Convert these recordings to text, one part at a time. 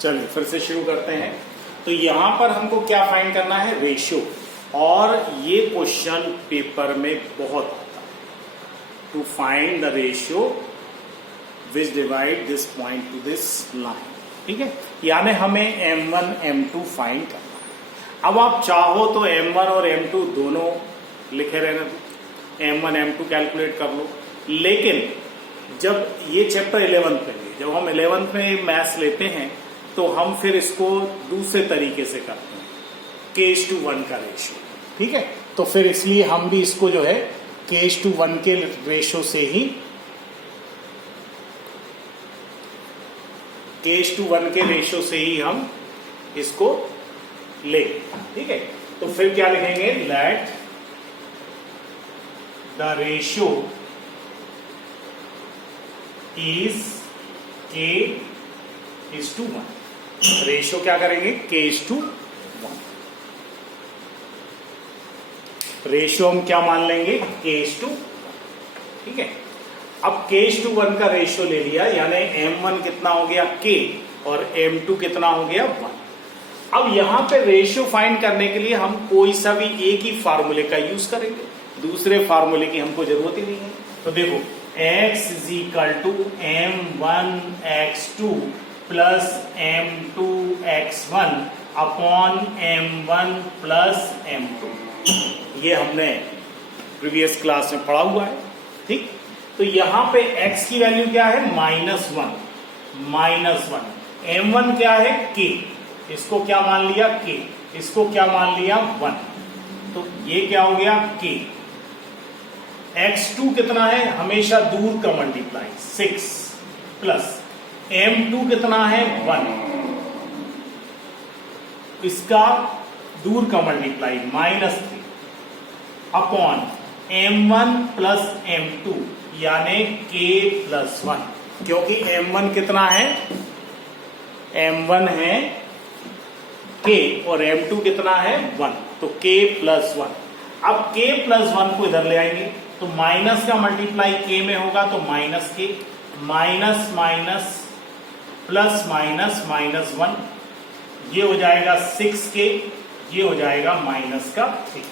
चलिए फिर से शुरू करते हैं। तो यहां पर हमको क्या फाइंड करना है, रेशियो। और ये क्वेश्चन पेपर में बहुत आता है, to find the ratio which divide this point to this line. ठीक है, यानी हमें M1 M2 फाइंड करना है। अब आप चाहो तो M1 और M2 दोनों लिखे रहने दो, M1 M2 कैलकुलेट कर लो। लेकिन जब ये चैप्टर 11th में लिए, जब हम 11th में मैथ्स लेते हैं तो हम फिर इसको दूसरे तरीके से करते हैं, K:1 का रेशियो। ठीक है, तो फिर इसलिए हम भी इसको जो है K:1 के रेशियो से ही K:1 के रेशियो से ही हम इसको लेंगे। ठीक है, तो फिर क्या लिखेंगे, let the ratio is K:1। Ratio क्या करेंगे, K:1। रेशियो हम क्या मान लेंगे, K:1। ठीक है, अब K:1 का रेशियो ले लिया, यानी M1 कितना हो गया K और M2 कितना हो गया 1। अब यहां पे रेशियो फाइंड करने के लिए हम कोई सा भी एक ही फार्मूले का यूज करेंगे, दूसरे फार्मूले की हमको जरूरत ही नहीं है। तो देखो x = M1x2 plus M2x1 upon M1 plus M2। ये हमने प्रीवियस क्लास में पढ़ा हुआ है। ठीक, तो यहां पे x की वैल्यू क्या है, -1। M1 क्या है, K, इसको क्या मान लिया K, इसको क्या मान लिया 1, तो ये क्या हो गया K। x2 कितना है, हमेशा दूर का मल्टीप्लाई 6 प्लस M2 कितना है 1, इसका दूर का multiply -3 upon M1 plus M2 यानी K+1। क्योंकि M1 कितना है, M1 है K और M2 कितना है 1, तो K+1। अब K+1 को इधर ले आएंगे तो माइनस का मल्टीप्लाई K में होगा, तो -K, minus minus plus minus -1, ये हो जाएगा 6K, ये हो जाएगा माइनस का 3।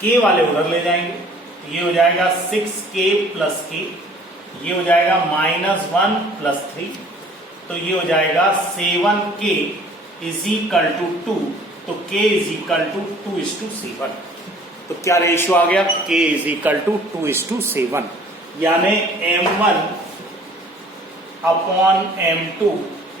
K वाले उधर ले जाएंगे, ये हो जाएगा 6K प्लस K, ये हो जाएगा -1 प्लस 3, तो ये हो जाएगा 7K = 2, तो K = 2:7। तो क्या रेशियो आ गया, K = 2:7, यानी M1 अपॉन M2 =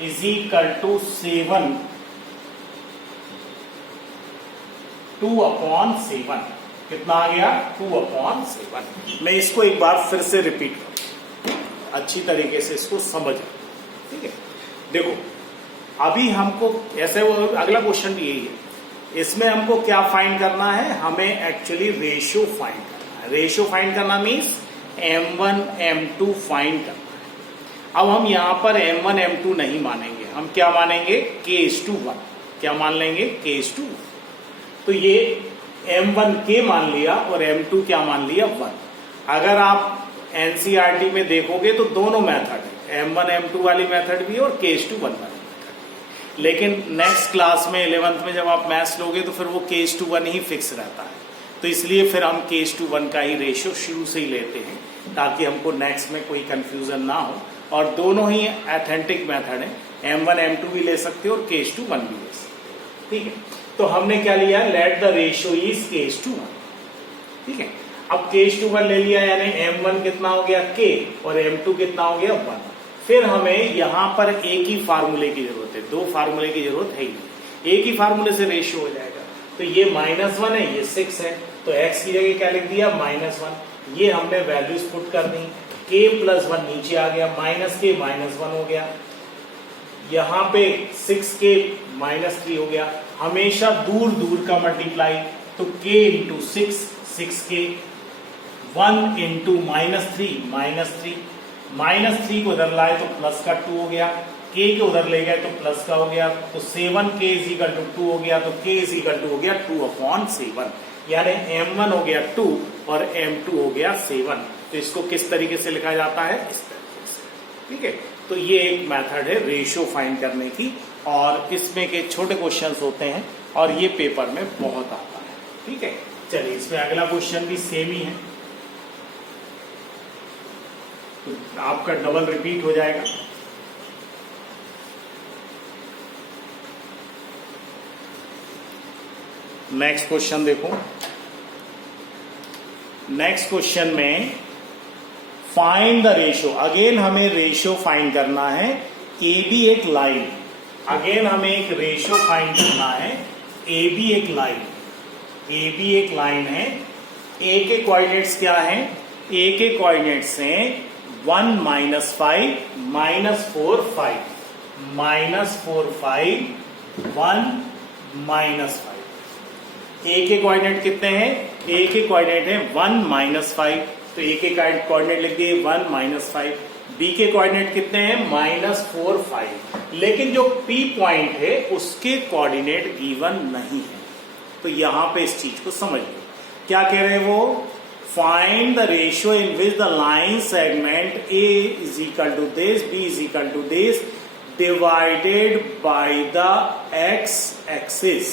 2/7। कितना आ गया, 2/7। मैं इसको एक बार फिर से रिपीट करूं, अच्छी तरीके से इसको समझ। ठीक है, देखो अभी हमको ऐसे, वो अगला क्वेश्चन भी यही है, इसमें हमको क्या फाइंड करना है, हमें एक्चुअली रेशियो फाइंड करना है। रेशियो फाइंड करना मीन्स M1 M2 फाइंड करना है। अब हम यहां पर M1 M2 नहीं मानेंगे, हम क्या मानेंगे, K:1। क्या मान लेंगे, K:1। तो ये M1 K मान लिया और M2 क्या मान लिया 1। अगर आप NCERT में देखोगे तो दोनों मेथड है, M1 M2 वाली मेथड भी और K:1 वाली मेथड भी। लेकिन नेक्स्ट क्लास में 11th में जब आप मैथ्स लोगे तो फिर वो K:1 ही फिक्स रहता है। तो इसलिए फिर हम K:1 का ही रेशियो शुरू से ही लेते हैं, ताकि हमको नेक्स्ट में कोई कंफ्यूजन ना हो। और दोनों ही ऑथेंटिक मेथड है, M1 M2 भी ले सकते हो और K:1 भी ले सकते हो। ठीक है, तो हमने क्या लिया, let the ratio is K:1। ठीक है, अब K:1 ले लिया, यानी M1 कितना हो गया K और M2 कितना हो गया 1। फिर हमें यहां पर एक ही फार्मूले की जरूरत है, दो फार्मूले की जरूरत है ही नहीं, एक ही फार्मूले से रेशियो हो जाएगा। तो ये -1 है, ये 6 है, तो x की जगह क्या लिख दिया, -1। ये हमने वैल्यूज पुट कर दी, K+1 नीचे आ गया, -K -1 हो गया, यहां पे 6K -3 हो गया। हमेशा दूर दूर का मल्टीप्लाई, तो K × 6 6K, 1 × -3 -3 को इधर लाए तो प्लस का 2 हो गया, K के उधर ले गए तो प्लस का हो गया, तो 7K = 2 हो गया, तो K = हो गया 2/7, यानी M1 हो गया 2 और M2 हो गया 7। तो इसको किस तरीके से लिखा जाता है, इस तरीके से। ठीक है, तो ये एक मेथड है रेशियो फाइंड करने की, और इसमें के छोटे क्वेश्चंस होते हैं और ये पेपर में बहुत आता है। ठीक है, चलिए इसमें अगला क्वेश्चन भी सेम ही है, तो आपका डबल रिपीट हो जाएगा। नेक्स्ट क्वेश्चन देखो, नेक्स्ट क्वेश्चन में फाइंड द रेशियो, अगेन हमें रेशियो फाइंड करना है। ए बी एक लाइन, अगेन हमें एक रेशियो फाइंड करना है। ए बी एक लाइन, ए बी एक लाइन है। ए के कोऑर्डिनेट्स क्या हैं? ए के कोऑर्डिनेट्स हैं 1 - 5 -4 5 -4 5 1 -5। ए के कोऑर्डिनेट कितने हैं? ए के कोऑर्डिनेट है 1 - 5, तो ए के कोऑर्डिनेट लिख दिए 1 - 5। बी के कोऑर्डिनेट कितने हैं? -4 5। लेकिन जो पी पॉइंट है उसके कोऑर्डिनेट गिवन नहीं है, तो यहां पे इस चीज को समझिए। क्या कह रहे हैं वो? Find the ratio in which the line segment A is equal to this, B is equal to this, divided by the x axis,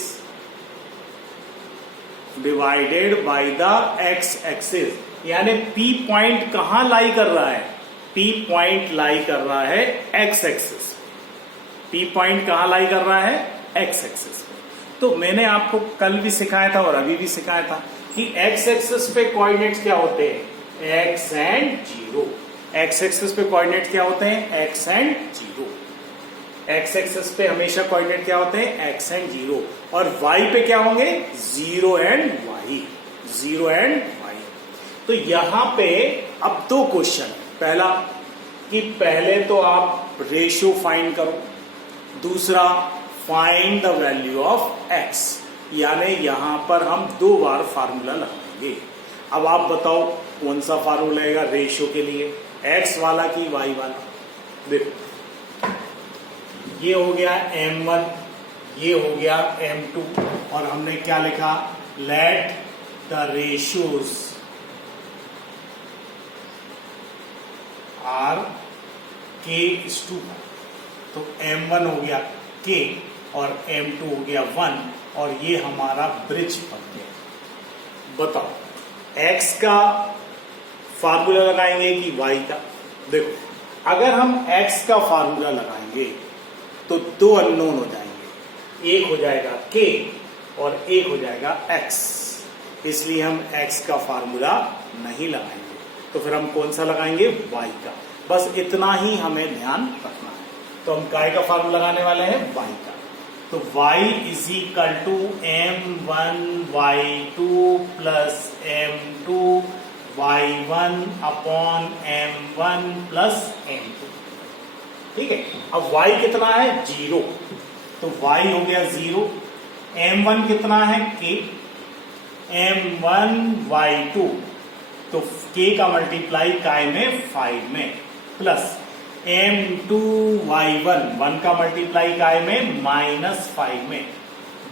divided by the x axis. यानी पी पॉइंट कहां लाई कर रहा है? P point लाई कर रहा है x axis. P point कहां lie कर रहा है? एक्स एक्सिस पे। तो मैंने आपको कल भी सिखाया था और अभी भी सिखाया था कि एक्स एक्सिस पे कोऑर्डिनेट्स क्या होते हैं? X and 0। एक्स एक्सिस पे कोऑर्डिनेट क्या होते हैं? X and 0। एक्स एक्सिस पे हमेशा कोऑर्डिनेट क्या होते हैं? X and 0। और वाई पे क्या होंगे? 0 एंड वाई, 0 एंड वाई। तो यहां पे अब दो क्वेश्चन, पहला कि पहले तो आप रेशियो फाइंड करो, दूसरा find the value of x. यानी यहां पर हम 2 बार फार्मूला लगाएंगे। अब आप बताओ कौन सा फार्मूला रहेगा रेशियो के लिए, एक्स वाला कि वाई वाला? देखो, ये हो गया M1, ये हो गया M2, और हमने क्या लिखा? Let the ratios are K:1। तो M1 हो गया K और M2 हो गया 1, और ये हमारा ब्रिज बन गया। बताओ X का फार्मूला लगाएंगे कि Y का? देखो, अगर हम X का फार्मूला लगाएंगे तो 2 अननोन हो जाएंगे, एक हो जाएगा K और एक हो जाएगा X, इसलिए हम X का फार्मूला नहीं लगाएंगे। तो फिर हम कौन सा लगाएंगे? Y का। बस इतना ही हमें ध्यान रखना है। तो हम काय का फार्मूला लगाने वाले हैं? Y का। तो y is equal to M1 Y2 plus M2 Y1 upon M1 plus M2। ठीक है, अब y कितना है? 0, तो y हो गया 0। M1 कितना है? K। M1 Y2, तो K का मल्टीप्लाई काय में? 5 में, प्लस M2 Y1, 1 का मल्टीप्लाई काय में? -5 में।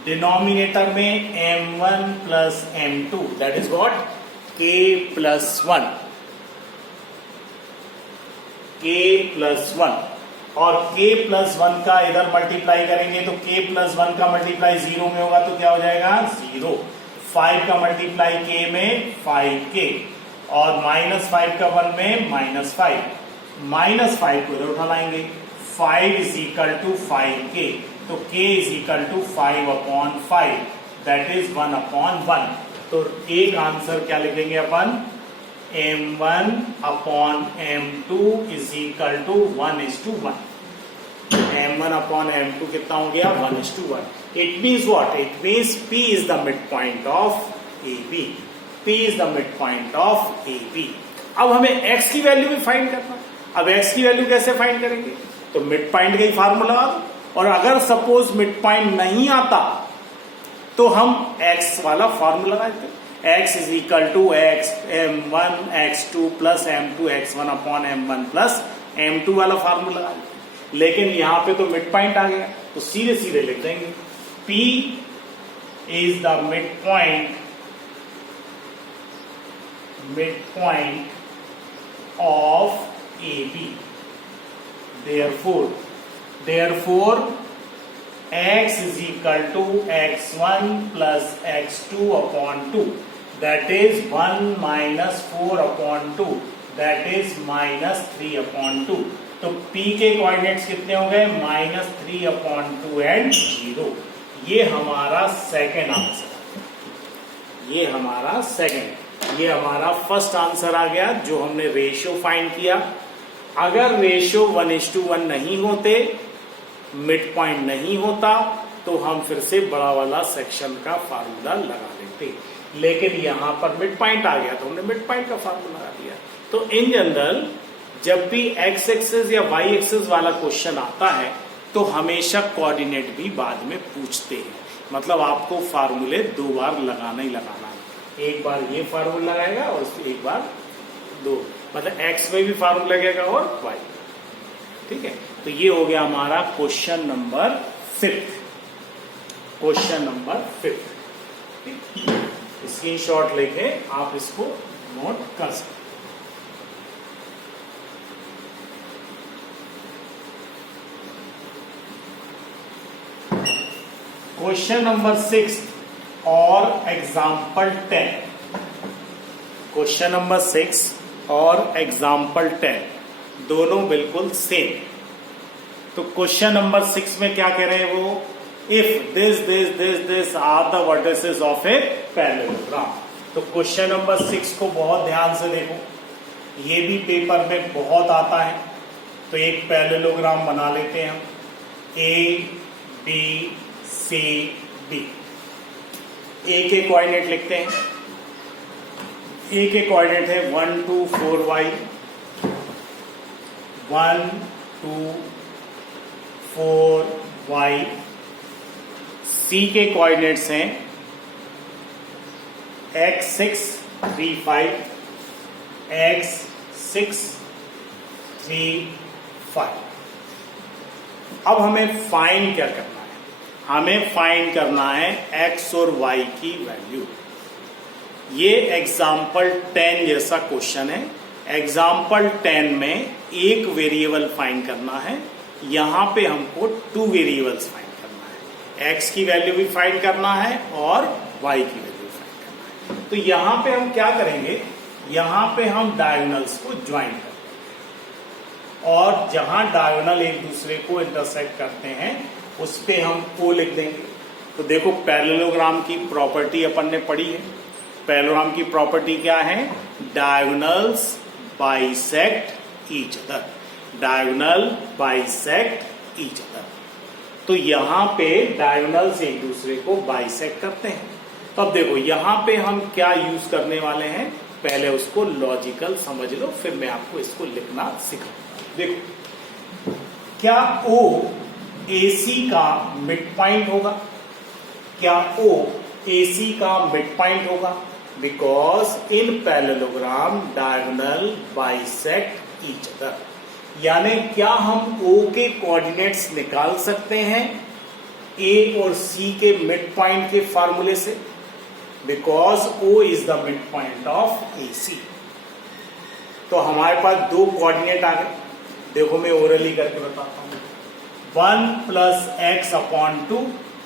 डिनोमिनेटर में M1 plus M2, that is what? K plus 1, K plus 1। और K प्लस 1 का इधर मल्टीप्लाई करेंगे तो K प्लस 1 का मल्टीप्लाई 0 में होगा, तो क्या हो जाएगा? 0। 5 का मल्टीप्लाई K में 5K, और -5 का 1 में -5, -5 को इधर उठा लाएंगे। 5 इज इक्वल टू 5K, तो K is equal to 5 upon 5, that is 1 upon 1। तो एक आंसर क्या लिखेंगे अपन? M1 upon M2 is equal to 1:1। M1 upon M2 कितना हो गया? 1:1। It means what? It means P is the mid point of AB। P is the mid point of AB। अब हमें X की वैल्यू भी फाइंड करना। अब X की वैल्यू कैसे फाइंड करेंगे? तो मिड पॉइंट का ही फार्मूला लगा दो, और अगर सपोज मिड पॉइंट नहीं आता तो हम X वाला फार्मूला लगाते हैं। X is equal to X M1 X2 plus M2 X1 upon M1 plus M2 वाला फार्मूला लगा देते। लेकिन यहां पे तो मिड पॉइंट आ गया, तो सीधे सीधे लिख देंगे P is the mid point of AB, therefore x is equal to x1 plus x2 upon 2, that is 1 minus 4 upon 2, that is minus 3 upon 2. तो p के कोऑर्डिनेट्स कितने हो गए? Minus 3 upon 2 and 0. ये हमारा सेकेंड आंसर, ये हमारा second, ये हमारा फर्स्ट आंसर आ गया जो हमने रेशियो फाइंड किया. अगर रेशियो 1:1 नहीं होते, मिड पॉइंट नहीं होता, तो हम फिर से बड़ा वाला सेक्शन का फार्मूला लगा लेते, लेकिन यहां पर मिड पॉइंट आ गया तो हमने मिड पॉइंट का फार्मूला लगा दिया. तो इन जनरल जब भी x एक्सिस या y एक्सिस वाला क्वेश्चन आता है तो हमेशा कोऑर्डिनेट भी बाद में पूछते हैं. मतलब आपको फार्मूले 2 बार लगाना ही लगाना है. एक बार ये फार्मूला लगाएगा और एक बार 2, मतलब x में भी फार्मूला लगेगा और y. ठीक है, तो ये हो गया हमारा question number 5. Question number 5 screenshot लेके आप इसको नोट कर सकते. क्वेश्चन नंबर 6 और एग्जाम्पल 10. क्वेश्चन नंबर 6 और एग्जाम्पल 10 दोनों बिल्कुल सेम. तो क्वेश्चन नंबर 6 में क्या कह रहे हैं वो? If this are the vertices of a parallelogram. तो क्वेश्चन नंबर 6 को बहुत ध्यान से देखो, ये भी पेपर में बहुत आता है. तो एक पैरेललोग्राम बना लेते हैं हम, ए बी सी डी. ए के कोऑर्डिनेट लिखते हैं. ए के कोऑर्डिनेट है 1 2 4 y, 1 2 4 y. सी के कोऑर्डिनेट्स हैं x6 3 5, x6 3 5. अब हमें फाइंड क्या करना है? हमें फाइंड करना है x और y की वैल्यू. ये एग्जाम्पल 10 जैसा क्वेश्चन है. एग्जाम्पल 10 में एक वेरिएबल फाइंड करना है, यहां पे हमको 2 वेरिएबल्स फाइंड करना है. x की वैल्यू भी फाइंड करना है और y की वैल्यू फाइंड करना है. तो यहां पे हम क्या करेंगे? यहां पे हम डायगोनल्स को ज्वाइन करेंगे और जहां डायगोनल एक दूसरे को इंटरसेक्ट करते हैं उस पे हम O लिख देंगे. तो देखो पैरेललोग्राम की प्रॉपर्टी अपन ने पढ़ी है. पैरेललोग्राम की प्रॉपर्टी क्या है? Diagonals bisect each other. Diagonal bisect each other. तो यहां पे डायगोनल्स एक दूसरे को बाइसेक्ट करते हैं. तो अब देखो यहां पे हम क्या यूज करने वाले हैं, पहले उसको लॉजिकल समझ लो, फिर मैं आपको इसको लिखना सिखाऊंगा. देखो, क्या O AC का मिड पॉइंट होगा? क्या O AC का मिड पॉइंट होगा? Because in parallelogram diagonal bisect each other. यानी क्या हम O के कोऑर्डिनेट्स निकाल सकते हैं A और C के मिड पॉइंट के फार्मूले से? Because O is the mid point of AC. तो हमारे पास 2 कोऑर्डिनेट आ गए. देखो मैं ओरली करके बताता हूं. 1 plus x upon 2,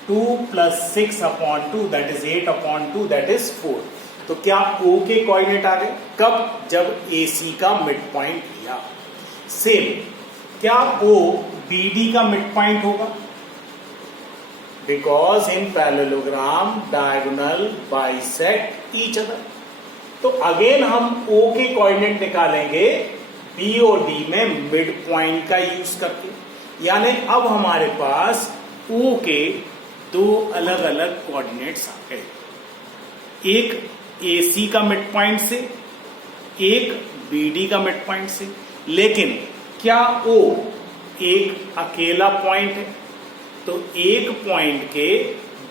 2 plus 6 upon 2, that is 8 upon 2, that is 4. तो क्या O के कोऑर्डिनेट आ गए? कब? जब AC का मिड पॉइंट लिया. सेम, क्या O BD का मिड पॉइंट होगा? Because in parallelogram diagonal bisect each other. तो अगेन हम O के कोऑर्डिनेट निकालेंगे B और D में मिड पॉइंट का यूज करके. यानी अब हमारे पास O के 2 अलग अलग कोऑर्डिनेट्स आ गए. एक AC का मिड पॉइंट से, एक BD का मिड पॉइंट से. लेकिन क्या O एक अकेला पॉइंट है? तो एक पॉइंट के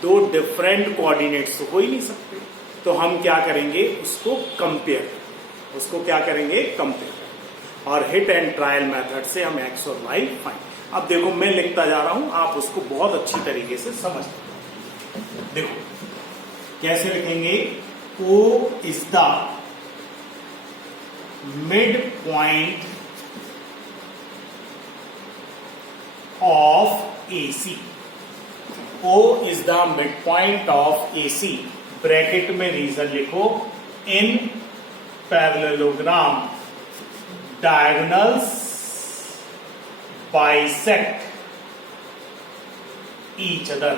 2 डिफरेंट कोऑर्डिनेट्स हो ही नहीं सकते. तो हम क्या करेंगे? उसको कंपेयर. उसको क्या करेंगे? कंपेयर. और हिट एंड ट्रायल मेथड से हम x और y फाइंड. अब देखो मैं लिखता जा रहा हूं, आप उसको बहुत अच्छी तरीके से समझ. देखो कैसे लिखेंगे? O is the mid point of AC. O is the midpoint of AC. Bracket में रीजन लिखो. इन parallelogram diagonals bisect each other.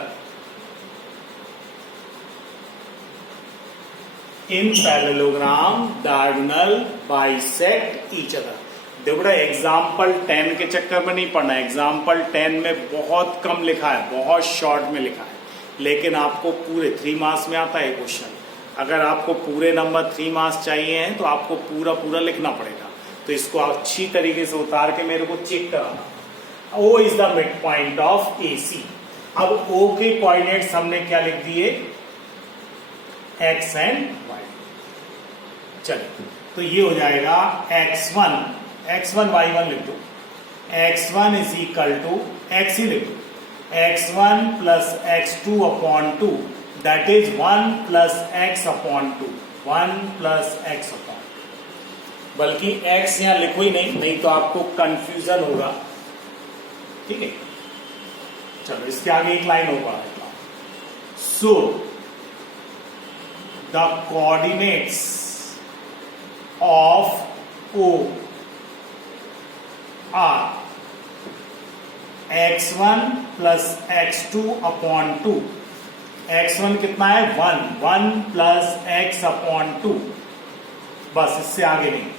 In parallelogram diagonal bisect each other. देखो बेटा एग्जाम्पल 10 के चक्कर में नहीं पढ़ना. एग्जाम्पल 10 में बहुत कम लिखा है, बहुत शॉर्ट में लिखा है, लेकिन आपको पूरे 3 मार्क्स में आता है क्वेश्चन. अगर आपको पूरे नंबर 3 मार्क्स चाहिए हैं तो आपको पूरा पूरा लिखना पड़ेगा. तो इसको अच्छी तरीके से उतार के मेरे को चेक कराना. O is the mid point of AC. अब O के कोऑर्डिनेट्स हमने क्या लिख दिए? X and Y. चलिए, तो ये हो जाएगा x1 y1 लिख दो. x1 is equal to x ही लिख दो. x1 plus x2 upon 2 that is 1 plus x upon 2. 1 plus x upon, बल्कि x यहां लिखो ही नहीं तो आपको कंफ्यूजन होगा. ठीक है, चलो इसके आगे एक लाइन होगा. So the coordinates of O are x1 plus x2 upon 2. x1 कितना है? 1 प्लस x अपॉन 2. बस, इससे आगे नहीं.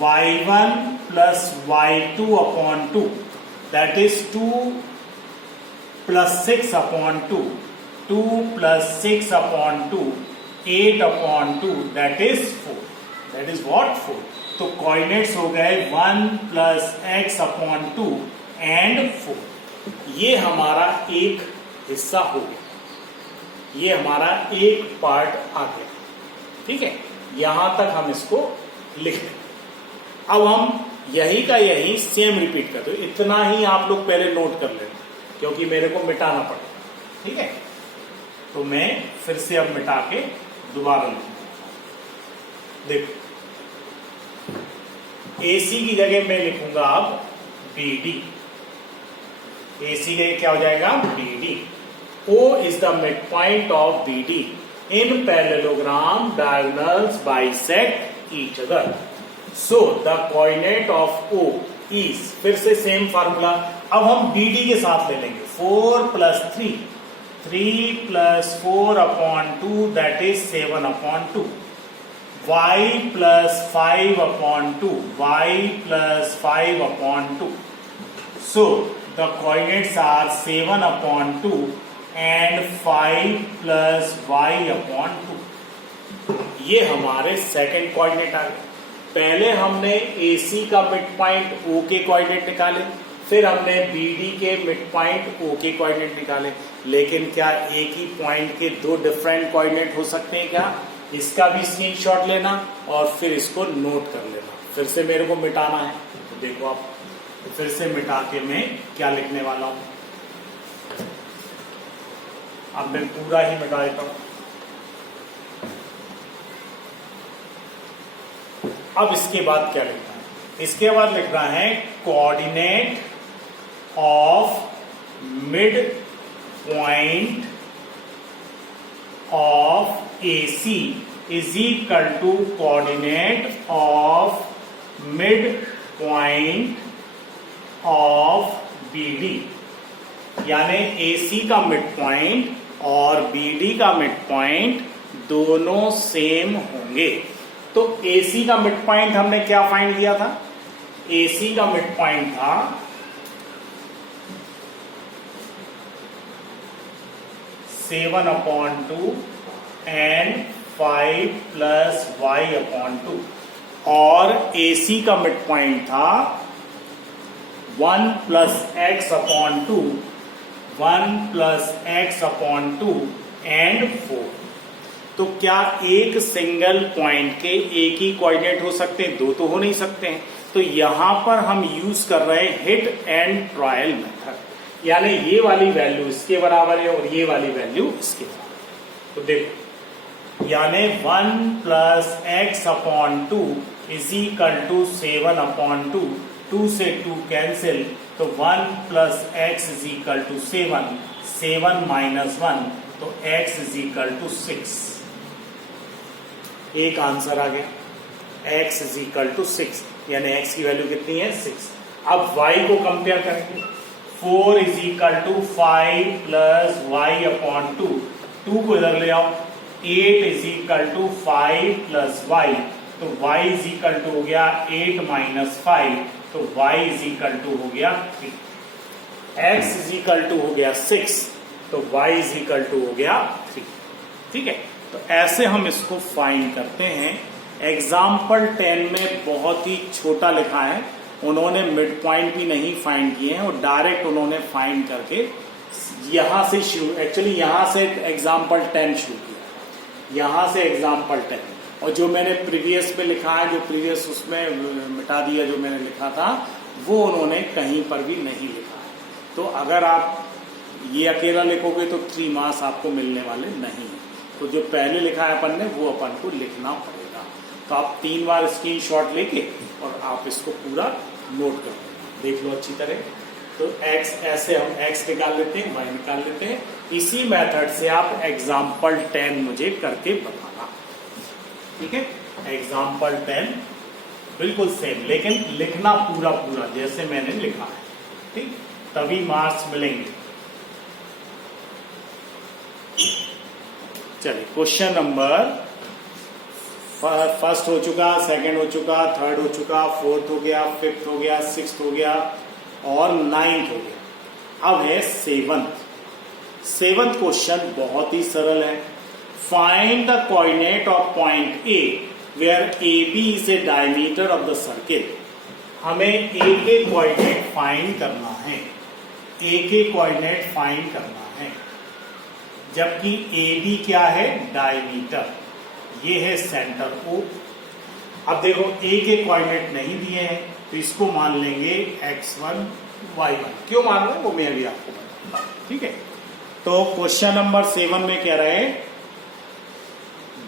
y1 plus y2 upon 2 that is 2 plus 6 upon 2. 2 plus 6 upon 2 8 upon 2 that is 4. That is what? 4. तो coordinates हो गए 1 plus x upon 2 and 4. ये हमारा एक हिस्सा हो गया, ये हमारा एक पार्ट आ गया. ठीक है, यहां तक हम इसको लिख दें. अब हम यही का यही सेम रिपीट करते हो. इतना ही आप लोग पहले नोट कर लेना, क्योंकि मेरे को मिटाना पड़ेगा. ठीक है, तो मैं फिर से अब मिटा के दोबारा लिखूंगा. देखो, AC की जगह मैं लिखूंगा अब BD. AC के क्या हो जाएगा? BD. O is the midpoint of BD. In parallelogram diagonals bisect each other. So the coordinate of O is, फिर से सेम फार्मूला. अब हम BD के साथ ले लेंगे. 4 plus 3 plus 4 upon 2 that is 7 upon 2. y plus 5 upon 2. y plus 5 upon 2. So the coordinates are 7 upon 2 and 5 plus y upon 2. ये हमारे सेकेंड कोऑर्डिनेट आ गए. पहले हमने AC का मिड पॉइंट O के कोऑर्डिनेट निकाले, फिर हमने BD के मिड पॉइंट O के कोऑर्डिनेट निकाले. लेकिन क्या एक ही पॉइंट के दो डिफरेंट कोऑर्डिनेट हो सकते हैं क्या? इसका भी स्क्रीनशॉट लेना और फिर इसको नोट कर लेना. फिर से मेरे को मिटाना है, तो देखो आप, फिर से मिटा के मैं क्या लिखने वाला हूं. अब मैं पूरा ही मिटा देता हूं. अब इसके बाद क्या लिखना है? इसके बाद लिखना है coordinate of mid point of AC is equal to coordinate of mid point of BD. यानी AC का मिड पॉइंट और BD का मिड पॉइंट दोनों सेम होंगे. तो AC का मिड पॉइंट हमने क्या फाइंड किया था? AC का मिड पॉइंट था 7 upon 2 and 5 plus y upon 2 और AC का मिड पॉइंट था 1 plus x upon 2, 1 plus x upon 2 and 4. तो क्या एक सिंगल पॉइंट के एक ही कोऑर्डिनेट हो सकते हैं? दो तो हो नहीं सकते हैं. तो यहां पर हम यूज कर रहे हैं हिट एंड ट्रायल मेथड. यानी ये वाली वैल्यू इसके बराबर है और ये वाली वैल्यू इसके बराबर. तो देखो, यानी 1 plus x upon 2 is equal to 7 upon 2. 2 से 2 कैंसिल, तो 1 plus x is equal to 7, 7 minus 1 तो x इज इक्वल टू 6। एक आंसर आ गया, x इज इक्वल टू 6, यानी x की वैल्यू कितनी है 6। अब y को कंपेयर करेंगे, 4 is equal to 5 plus y upon 2, 2 को इधर ले आओ, 8 is equal to 5 plus y, तो y इज इक्वल टू हो गया 8 माइनस 5, तो y इज इक्वल टू हो गया 3। x इज इक्वल टू हो गया 6, तो y इज इक्वल टू हो गया 3। ठीक है, तो ऐसे हम इसको फाइंड करते हैं। एग्जाम्पल 10 में बहुत ही छोटा लिखा है, उन्होंने मिड पॉइंट भी नहीं फाइंड किए हैं और डायरेक्ट उन्होंने फाइंड करके यहां से शुरू, एक्चुअली यहां से एग्जाम्पल 10 शुरू किया, यहां से एग्जाम्पल 10, और जो मैंने प्रीवियस में लिखा है, जो प्रीवियस उसमें मिटा दिया जो मैंने लिखा था, वो उन्होंने कहीं पर भी नहीं लिखा है। तो अगर आप ये अकेला लिखोगे तो 3 मार्क्स आपको मिलने वाले नहीं है। तो जो पहले लिखा है अपन ने वो अपन को लिखना पड़ेगा। तो आप 3 बार स्क्रीनशॉट लेके और आप इसको पूरा नोट कर देख लो अच्छी तरह। तो x ऐसे हम x निकाल लेते हैं, y निकाल लेते हैं। इसी मेथड से आप एग्जाम्पल 10 मुझे करके बताना, ठीक है। एग्जाम्पल 10 बिल्कुल सेम, लेकिन लिखना पूरा पूरा जैसे मैंने लिखा है, ठीक, तभी मार्क्स मिलेंगे। चलिए, क्वेश्चन नंबर फर्स्ट हो चुका, सेकंड हो चुका, थर्ड हो चुका, फोर्थ हो गया, फिफ्थ हो गया, सिक्स्थ हो गया और 9th हो गया। अब है 7th क्वेश्चन, बहुत ही सरल है। Find the coordinate of point A where A B is a diameter of the circle. हमें ए के कोऑर्डिनेट फाइंड करना है, ए के कोऑर्डिनेट फाइंड करना है, जबकि ए बी क्या है, डायमीटर, ये है सेंटर O। अब देखो ए के कोऑर्डिनेट नहीं दिए हैं तो इसको मान लेंगे x1 y1। क्यों मान रहे हैं वो मैं अभी आपको बताऊंगा, ठीक है। तो क्वेश्चन नंबर 7 में कह रहे हैं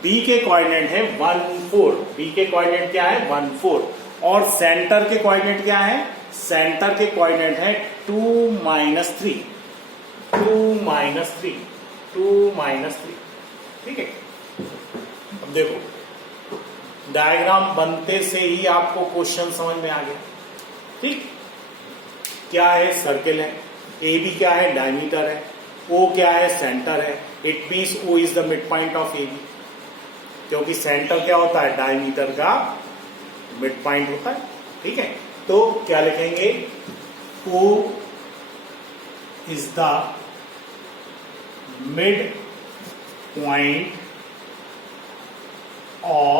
बी के कोऑर्डिनेट है 1 4, बी के कोऑर्डिनेट क्या है 1 4, और सेंटर के कोऑर्डिनेट क्या है, सेंटर के कोऑर्डिनेट है 2 -3, 2 -3, 2 -3, ठीक है। अब देखो डायग्राम बनते से ही आपको क्वेश्चन समझ में आ गया, ठीक। क्या है, सर्किल है, ए बी क्या है, डायमीटर है, ओ क्या है, सेंटर है। It means O is the mid point of A B, क्योंकि सेंटर क्या होता है, डायमीटर का मिड पॉइंट होता है, ठीक है। तो क्या लिखेंगे, O is the mid point of